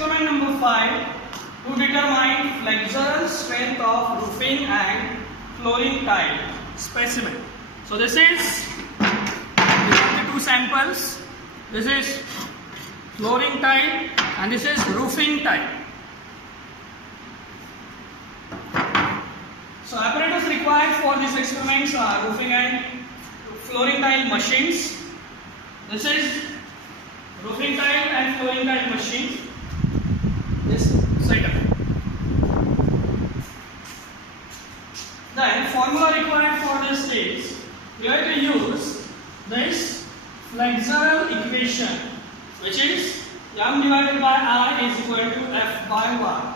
experiment number 5 to determine flexural strength of roofing and flooring tile specimen. So these are the two samples. This is flooring tile and this is roofing tile. So apparatus required for these experiments are roofing and flooring tile machines. This is roofing tile and flooring tile machine. This setup. Then formula required for this is we have to use this flexural equation, which is m divided by I is equal to F by Y.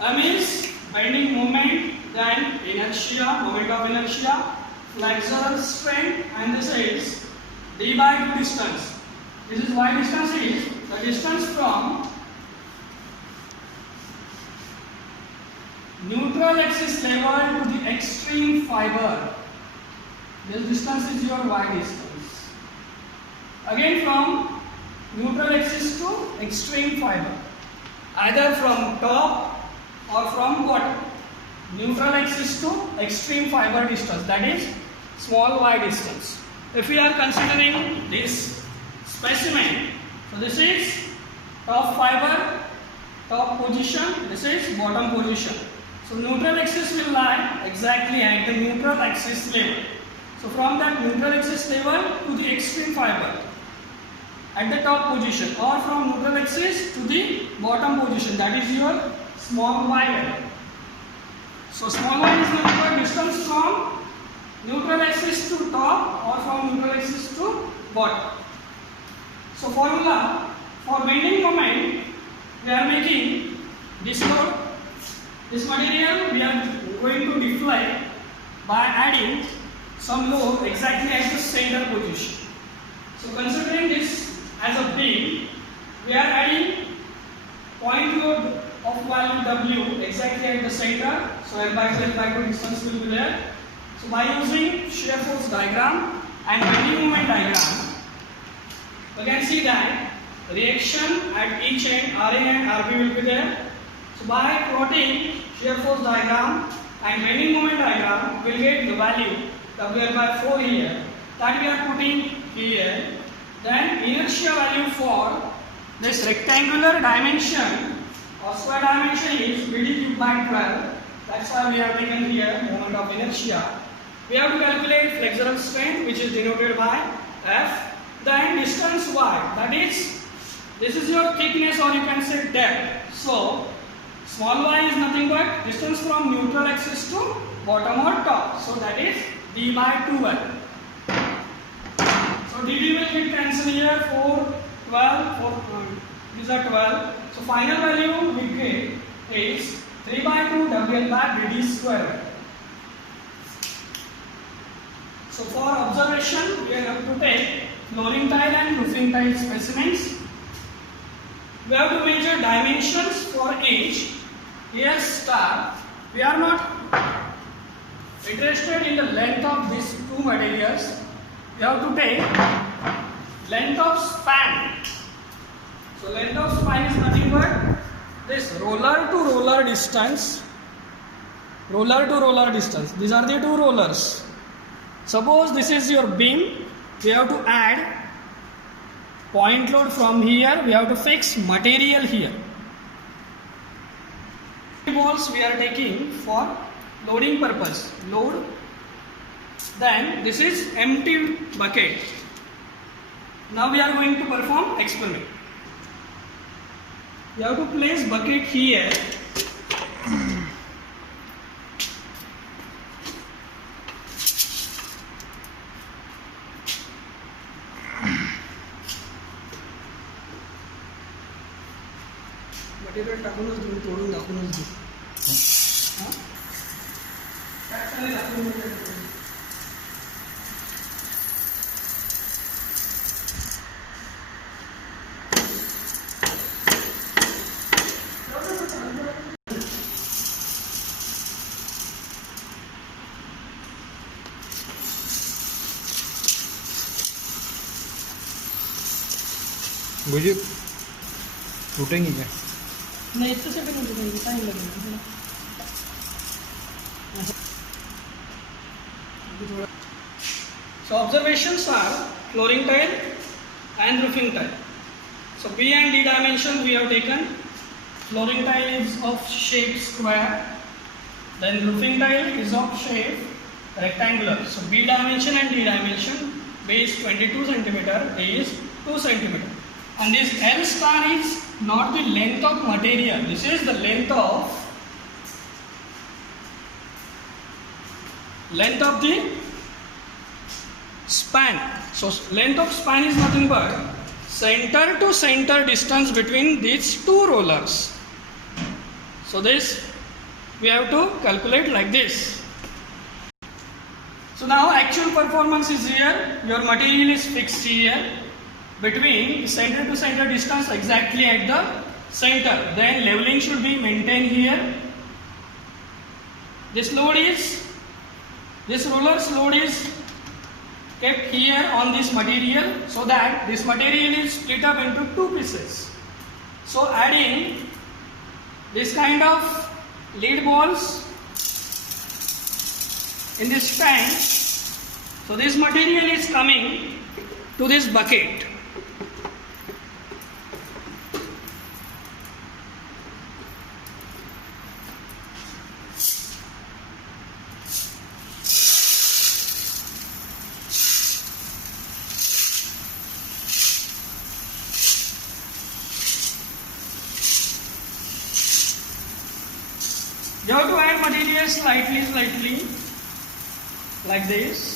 M is bending moment, then inertia, moment of inertia, flexural strength, and this is d by 2 distance. This is y distance is the distance from neutral axis level to the extreme fiber. This distance is your y distance. Again from neutral axis to extreme fiber, either from top or from bottom. Neutral axis to extreme fiber distance, that is small y distance. If we are considering this specimen, so this is top fiber, top position, this is bottom position. So neutral axis will lie exactly at the neutral axis level. So from that neutral axis level to the extreme fiber at the top position, or from neutral axis to the bottom position, that is your small y level. So small y is nothing but distance from neutral axis to top or from neutral axis to bottom. So formula for bending moment, we are making this load, this material we are going to deflect by adding some load exactly at the center position. So considering this as a beam, we are adding point load of value W exactly at the center. So L by 2 distance will be there. So by using shear force diagram and bending moment diagram, we can see that reaction at each end RA and RB will be there. So by plotting shear force diagram and bending moment diagram, we will get the value WL by 4 here, that we are putting here. Then inertia value for this rectangular dimension or square dimension is BD cube by 12. That's why we have taken here moment of inertia. We have to calculate flexural strength, which is denoted by F. Then distance y, that is, this is your thickness or you can say depth. So small y is nothing but distance from neutral axis to bottom or top. So that is d by 2l. So dd will get cancelled here, 4, 12, these are 12. So final value we get is 3 by 2 WL by dd square. So for observation, we have to take flooring tile and roofing tile specimens. We have to measure dimensions for each. Here star, we are not interested in the length of these two materials. We have to take length of span. So length of span is nothing but this roller to roller distance. Roller to roller distance. These are the two rollers. Suppose this is your beam. We have to add point load from here. We have to fix material here. Balls we are taking for loading purpose. Load. Then this is empty bucket. Now we are going to perform experiment. We have to place bucket here. Material टाकूनच देऊ, तोडून दाखवूनच देऊ. टाकताना दाखवून देऊ. बुझी टूटेंगी क्या? नहीं, इतने से भी नहीं टूटेंगे, टाइम लगेगा। So observations are flooring tile and roofing tile. So B and D dimension we have taken. Flooring tile is of shape square. Then roofing tile is of shape rectangular. So B dimension and D dimension. B is 22 centimeter, D is 2 centimeter. And this L star is not the length of material. This is the length of the span. So length of span is nothing but center to center distance between these two rollers. So this we have to calculate like this. So now actual performance is here. Your material is fixed here between center to center distance exactly at the center. Then leveling should be maintained here. This roller's load is kept here on this material so that this material is split up into two pieces. So adding this kind of lead balls in this tank, so this material is coming to this bucket. You have to add material slightly like this.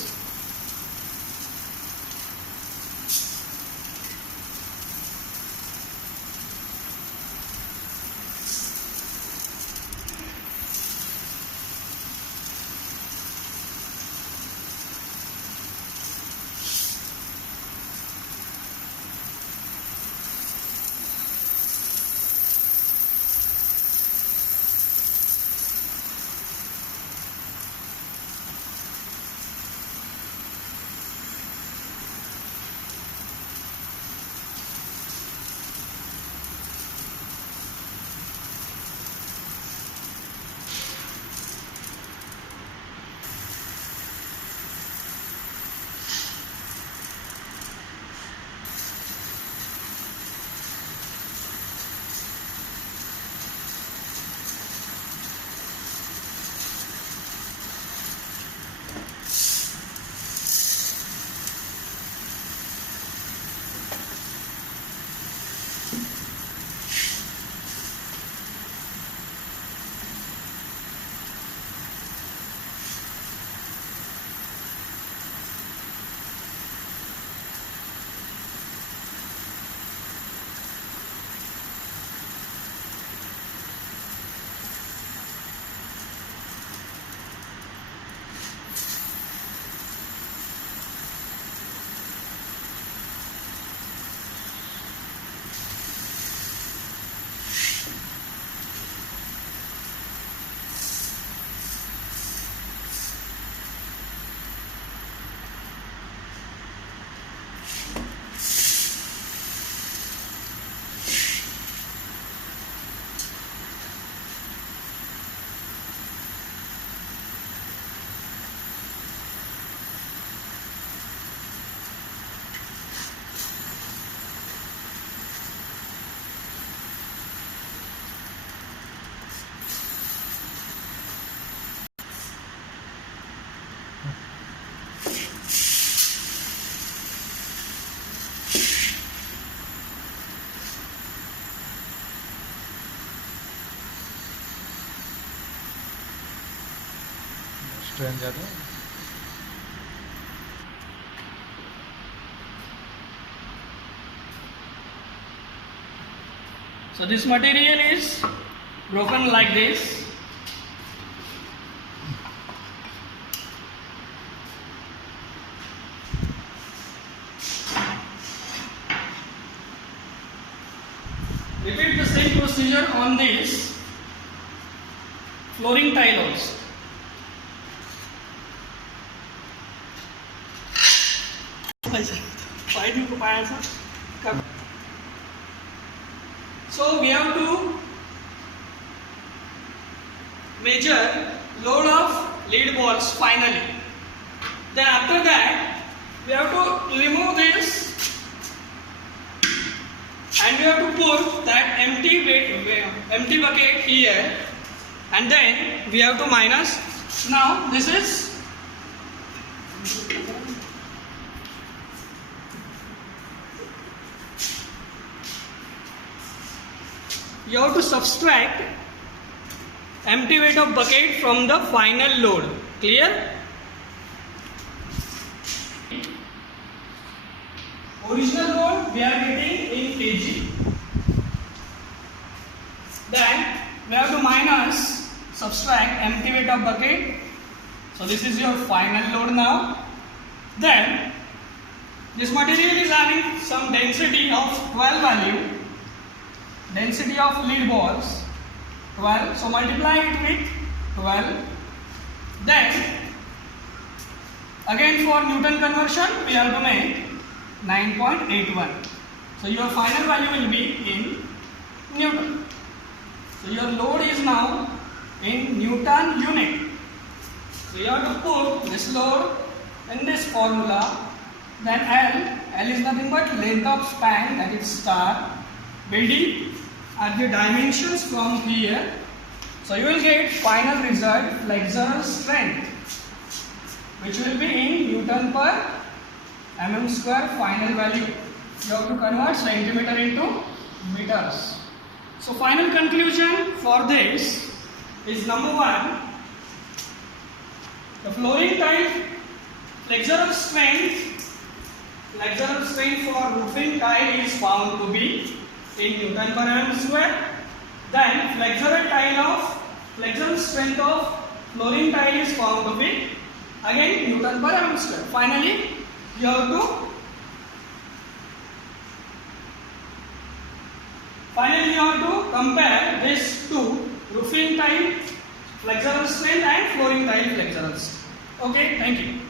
Train ज़्यादा है। So this material is broken like this. Repeat the same procedure on this flooring tile also. So we have to measure load of lead balls finally. Then after that we have to remove this and we have to put that empty bucket here, and then we have to minus. Now this is you have to subtract empty weight of bucket from the final load. Clear? Original load we are getting in kg. Then we have to minus, subtract empty weight of bucket. So this is your final load now. Then this material is having some density of 12 value. Density of lead balls 12. So multiply it with 12. Then again for Newton conversion we have to make 9.81. So your final value will be in Newton. So your load is now in Newton unit. So you have to put this load in this formula. Then L is nothing but length of span, that is star. BD are the dimensions from here. So you will get final result flexural strength, which will be in Newton per mm square final value. You have to convert centimeter into meters. So final conclusion for this is number 1, the flooring tile flexural strength for roofing tile is found to be in Newton per mm square. Then flexural strength of flooring tile is found to be again Newton per mm square. Finally you have to compare these two, roofing tile flexural strength and flooring tile flexural strength. Okay, thank you.